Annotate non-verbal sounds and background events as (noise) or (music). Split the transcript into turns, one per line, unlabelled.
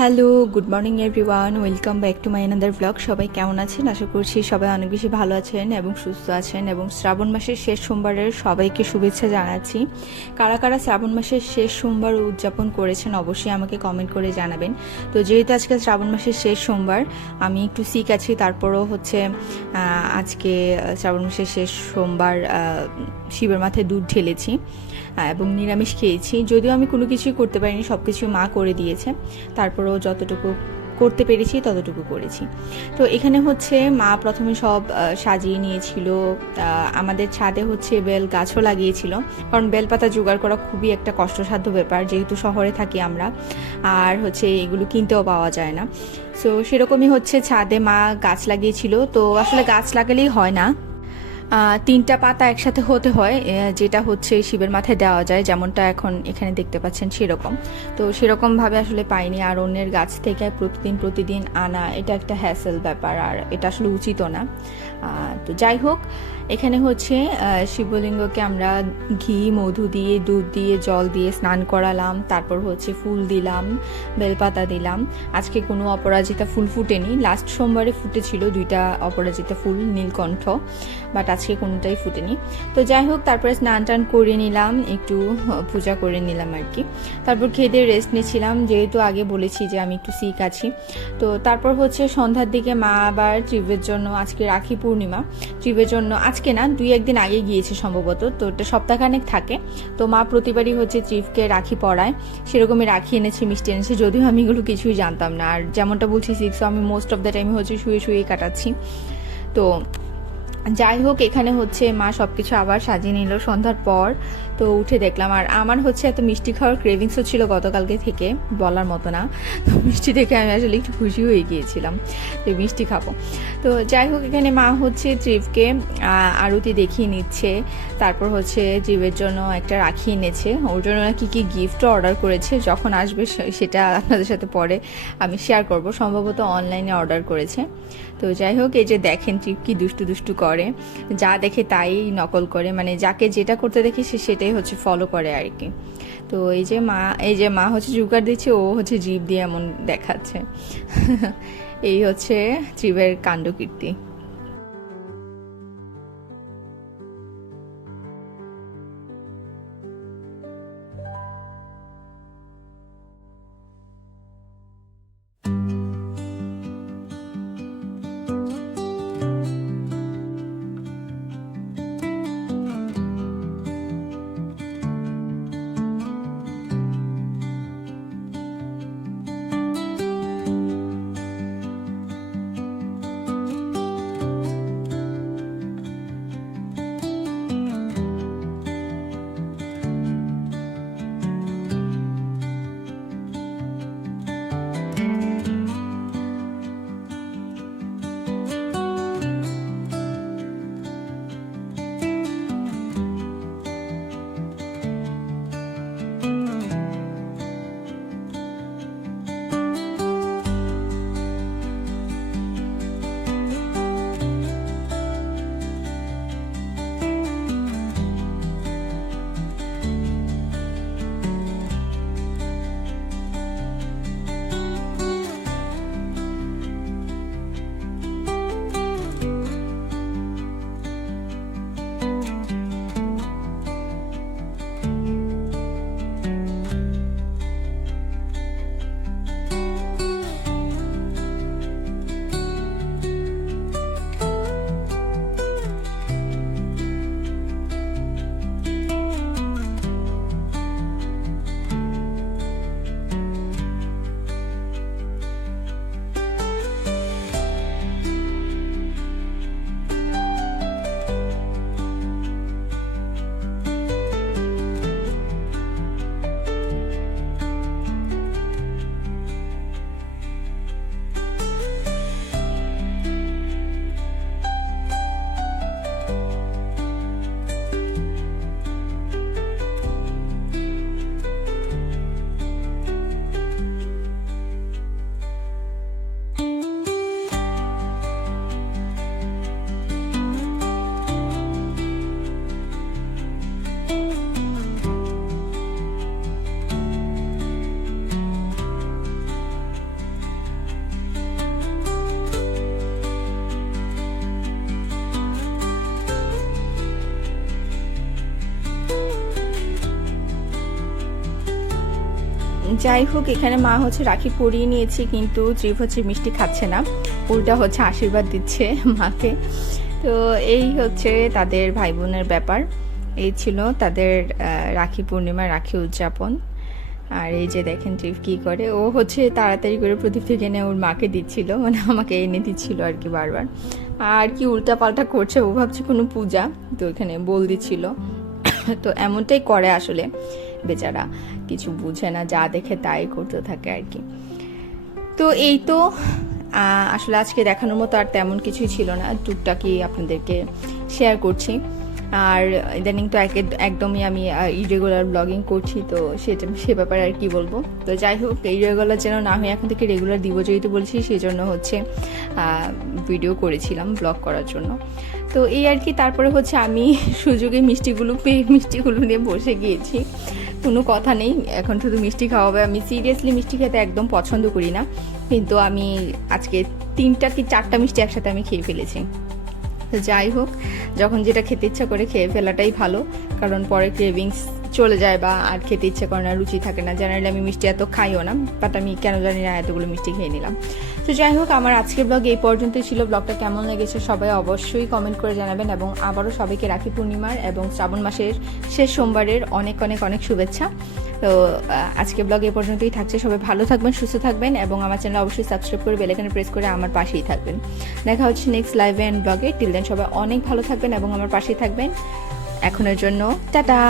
Hello, good morning everyone, welcome back to my another blog সবাই কেমন আছেন? আশা করছি সবাই অনেক বেশি ভালো আছেন এবং সুস্থ আছেন এবং শ্রাবণ মাসের শেষ সোমবারের সবাইকে শুভেচ্ছা জানাচ্ছি। কারা কারা শ্রাবণ মাসের শেষ সোমবার উদযাপন করেছেন অবশ্যই আমাকে কমেন্ট করে জানাবেন। তো যেহেতু আজকে শ্রাবণ মাসের শেষ সোমবার, আমি একটু সিক আছি, তারপরও হচ্ছে আজকে শ্রাবণ মাসের শেষ সোমবার শিবের মাথায় দুধ ঢেলেছি। এবং নিরামিষ খেয়েছি। যদিও আমি কোনো কিছুই করতে পারিনি সব কিছু মা করে দিয়েছে। তারপরেও যতটুকু করতে পেরেছি, ততটুকু করেছি। তো এখানে হচ্ছে মা প্রথমে সব সাজিয়ে নিয়েছিল। আমাদের ছাদে হচ্ছে বেল গাছও লাগিয়েছিল। কারণ বেলপাতা জোগাড় করা খুবই একটা কষ্টসাধ্য ব্যাপার, যেহেতু শহরে থাকি আমরা। আর হচ্ছে এগুলো কিনতেও পাওয়া যায় না। সো সেরকমই হচ্ছে ছাদে মা গাছ লাগিয়েছিল। তো আসলে গাছ লাগালেই হয় না। তিনটা পাতা একসাথে হতে হয় যেটা হচ্ছে শিবের মাথায় দেওয়া যায়, যেমনটা এখন এখানে দেখতে পাচ্ছেন সেরকম। তো সেরকমভাবে আসলে পাইনি, আর অন্যের গাছ থেকে প্রতিদিন প্রতিদিন আনা, এটা একটা হ্যাসেল ব্যাপার, আর এটা আসলে উচিতও না। তো যাই হোক, এখানে হচ্ছে শিবলিঙ্গকে আমরা ঘি, মধু দিয়ে, দুধ দিয়ে, জল দিয়ে স্নান করালাম, তারপর হচ্ছে ফুল দিলাম, বেলপাতা দিলাম। আজকে কোনো অপরাজিতা ফুল ফুটেনি লাস্ট সোমবারে ফুটেছিল দুইটা অপরাজিতা ফুল, নীলকণ্ঠ। বাট আজকে কোনোটাই ফুটেনি। তো যাই হোক, তারপরে স্নান টান করে নিলাম, একটু পূজা করে নিলাম আর কি। তারপর খেয়ে দিয়ে রেস্ট নিয়েছিলাম, যেহেতু আগে বলেছি যে আমি একটু সিক আছি। তো তারপর হচ্ছে সন্ধ্যার দিকে মা আবার ট্রিপের জন্য, আজকে রাখি পূর্ণিমা। ট্রিপের জন্য, আজকে না, দুই একদিন আগে গিয়েছে সম্ভবত, তো ওটা সপ্তাহখানেক থাকে। তো মা প্রতিবারই হচ্ছে ট্রিপকে রাখি পরায়। সেরকমই রাখি এনেছে মিষ্টি এনেছে, যদিও আমি এগুলো কিছুই জানতাম না। আর যেমনটা বলছি সিক্স আমি মোস্ট অফ দ্য টাইম হচ্ছে শুয়ে শুয়ে কাটাচ্ছি। তো যাই হোক এখানে হচ্ছে মা সব কিছু আবার সাজিয়ে নিল সন্ধ্যার পর। তো উঠে দেখলাম, আর আমার হচ্ছে এত মিষ্টি খাওয়ার ক্রেভিংসও ছিল গতকালকে থেকে, বলার মতো না। তো মিষ্টি দেখে আমি আসলে একটু খুশি হয়ে গিয়েছিলাম যে মিষ্টি খাব। তো যাই হোক এখানে মা হচ্ছে ট্রিপকে আরতি দেখিয়ে নিচ্ছে, তারপর হচ্ছে ট্রিপের জন্য একটা রাখি এনেছে। ওর জন্য নাকি কি গিফটও অর্ডার করেছে, যখন আসবে সেটা আপনাদের সাথে পরে আমি শেয়ার করব। সম্ভবত অনলাইনে অর্ডার করেছে। তো যাই হোক এই যে দেখেন ট্রিপ কি দুষ্টু দুষ্টু করে। যা দেখে তাই নকল করে মানে যাকে যেটা করতে দেখি সে সেটাই হচ্ছে ফলো করে আর কি। তো এই যে মা, এই যে মা হচ্ছে জুগার দিচ্ছে, ও হচ্ছে জীব দিয়ে এমন দেখাচ্ছে। (laughs) এই হচ্ছে ত্রিবের কাণ্ডকীর্তি। যাই হোক, এখানে মা হচ্ছে রাখি পরিয়ে নিয়েছি, কিন্তু ত্রিপ হচ্ছে মিষ্টি খাচ্ছে না। উল্টা হচ্ছে আশীর্বাদ দিচ্ছে মাকে। তো এই হচ্ছে তাদের ভাই বোনের ব্যাপার। এই ছিল তাদের রাখি পূর্ণিমা রাখি উদযাপন। আর এই যে দেখেন ট্রিপ কি করে, ও হচ্ছে তাড়াতাড়ি করে প্রদীপ থেকে এনে ওর মাকে দিচ্ছিল মানে আমাকে এনে দিচ্ছিল আর কি বারবার। আর কি উল্টা পাল্টা করছে, ও ভাবছে কোনো পূজা, তো এখানে বল দিচ্ছিল। তো এমনটাই করে আসলে। বেচারা কিছু বুঝে না, যা দেখে তাই করতে থাকে আর কি। তো এই তো আসলে আজকে দেখানোর মতো আর তেমন কিছুই ছিল না, টুকটাকি আপনাদেরকে শেয়ার করছি। আর ইদানিং তো এক- একদমই আমি ইরেগুলার ব্লগিং করছি, তো সেটা, সে ব্যাপারে আর কি বলব। তো যাই হোক ইরেগুলার যেন না হয়ে, এখন থেকে রেগুলার দিব যেহেতু বলছি সেই জন্য হচ্ছে ভিডিও করেছিলাম ব্লগ করার জন্য। তো এই আর কি, তারপরে হচ্ছে আমি সুযোগে মিষ্টিগুলো পেয়ে, মিষ্টিগুলো নিয়ে বসে গিয়েছি। কোনো কথা নেই। এখন শুধু মিষ্টি খাওয়াবে। আমি সিরিয়াসলি মিষ্টি খেতে একদম পছন্দ করি না। কিন্তু আমি আজকে তিনটা কি চারটা মিষ্টি একসাথে আমি খেয়ে ফেলেছি। তো যাই হোক, যখন যেটা খেতে ইচ্ছা করে খেয়ে ফেলাটাই ভালো। কারণ পরে ক্রেভিংস চলে যায় বা আর খেতে ইচ্ছে করে না, রুচি থাকে না। জেনারেলি আমি মিষ্টি এত খাইও না বাট আমি কেন জানি না এতগুলো মিষ্টি খেয়ে নিলাম। তো যাই হোক, আমার আজকের ব্লগ এই পর্যন্তই ছিল। ব্লগটা কেমন লেগেছে সবাই অবশ্যই কমেন্ট করে জানাবেন এবং আবারও সবাইকে রাখি পূর্ণিমার এবং শ্রাবণ মাসের শেষ সোমবারের অনেক অনেক অনেক শুভেচ্ছা। তো আজকে ব্লগ এই পর্যন্তই থাকছে। সবাই ভালো থাকবেন, সুস্থ থাকবেন এবং আমার চ্যানেল অবশ্যই সাবস্ক্রাইব করে বেলাইকানে প্রেস করে আমার পাশেই থাকবেন। দেখা হচ্ছে নেক্সট লাইভে অ্যান্ড ব্লগে টিল দেন সবাই অনেক ভালো থাকবেন এবং আমার পাশেই থাকবেন। এখনের জন্য, টাটা!